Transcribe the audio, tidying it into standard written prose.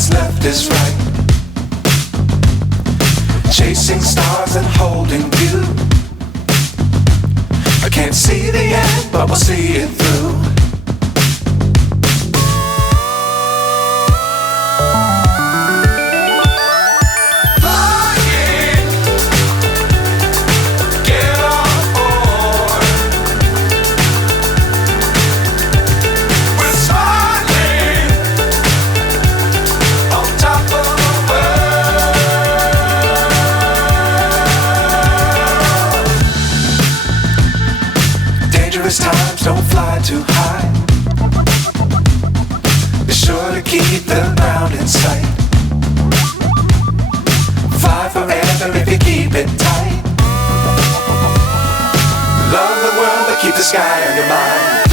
what's left is right. Chasing stars and holding you. I can't see the end, but we'll see it through. Times don't fly too high. Be sure to keep the ground in sight. Fly forever if you keep it tight. Love the world but keep the sky on your mind.